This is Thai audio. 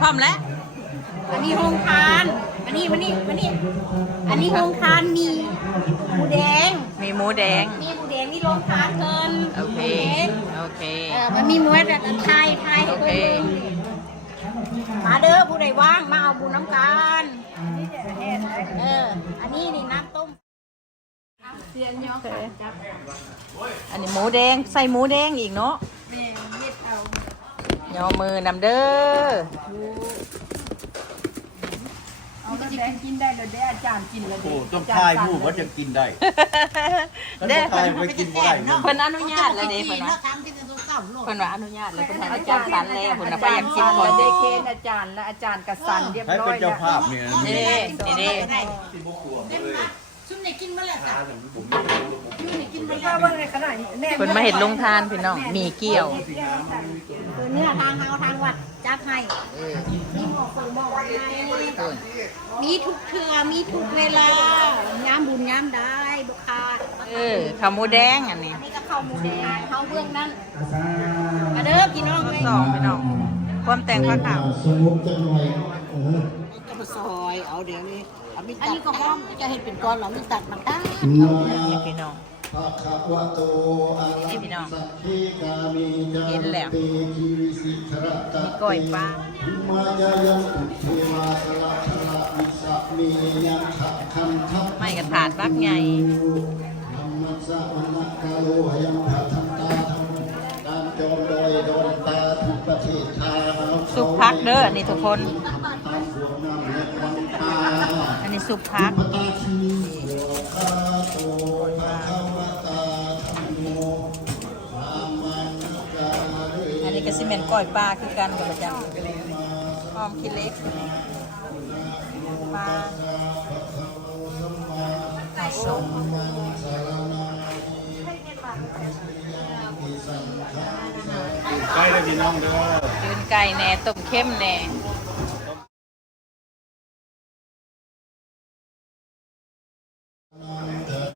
พร้อมแล้วอันนี้โฮงทานอันนี้อันนี้โฮงทานมีหมูแดงมีหมูแดงนี่โรงทานเกินโอเคมันมีหมูแต่ไทยโอเคมาเด้อผู้ใดว่างมาเอาบุญน้ำกันอันนี้นี่น้ำต้มอันนี้หมูแดงใส่หมูแดงอีกเนาะยอมือนำเด้อเอาแดงกินได้แล้วอาจารย์กินแล้ว โอ้ต้องทายผู้ว่าจะกินได้เด้ทายไปกินบ่ได้ เพิ่นอนุญาตแล้วเด้เพิ่นว่าอนุญาตแล้วเพิ่นให้อาจารย์สันแล้วเพิ่นน่ะไปอยากกินก่อน ได้เคนอาจารย์และอาจารย์กระสันเรียบ ให้ ร้อ เป็น ย เจ้าภาพเนี่ย นี่ ซุ่มในกินมาแล้วจ้ะ ถ้าว่าในขณะนี้แม่ เพิ่นมาเห็นลงทานพี่น้องมีเกี่ยว เนื้อทางเฮาทางวัดจัดให้มีหมอกเปิงหมอกให้มีทุกเทื่อมีทุกเวลายามบุญยามได้บุคา ข้าวหมูแดงอันนี้ อันนี้ก็ข้าวหมูแดงข้าวเบื้องนั้นมาเด้อพี่น้องเลย สองพี่น้องความแต่งผ้าขาว สมุกจะหน่อยจะมาซอยเอาเดี๋ยวนี้อันนี้ก็พร้อมจะเห็นเป็นก้อนหรอมีตัดมันได้ นี่พี่น้อง ภะคะวะโตอะระ นี่พี่น้อง สัพเพกามิจา เห็นแล้ว เตคิริสิทระตะ มีก้อยปลา มายายันตุเทวาสละทละวิสะเมยังขะคันทัพ ไม่กระถาดบักใหญ่ ธรรมะสะวันนะกาโลหยังพะทันตาธรรมตามจอมดอยดอนตาทุกประเทศชา สุกพักเด้อนี่ทุกคน ตามพวกน้ำเล็กวังตา อันนี้สุกพัก ปตาชีโยคาโตภะคะวะตาธัมโมสามัญกาเร อันนี้ก็สิเป็นก้อยปลาคือกันกับประจำหอมขี้เล็กปลาไก่ส้ม ใกล้แล้วพี่น้องเด้อ ยืนไก่แหน่ต้มเข้มแหน่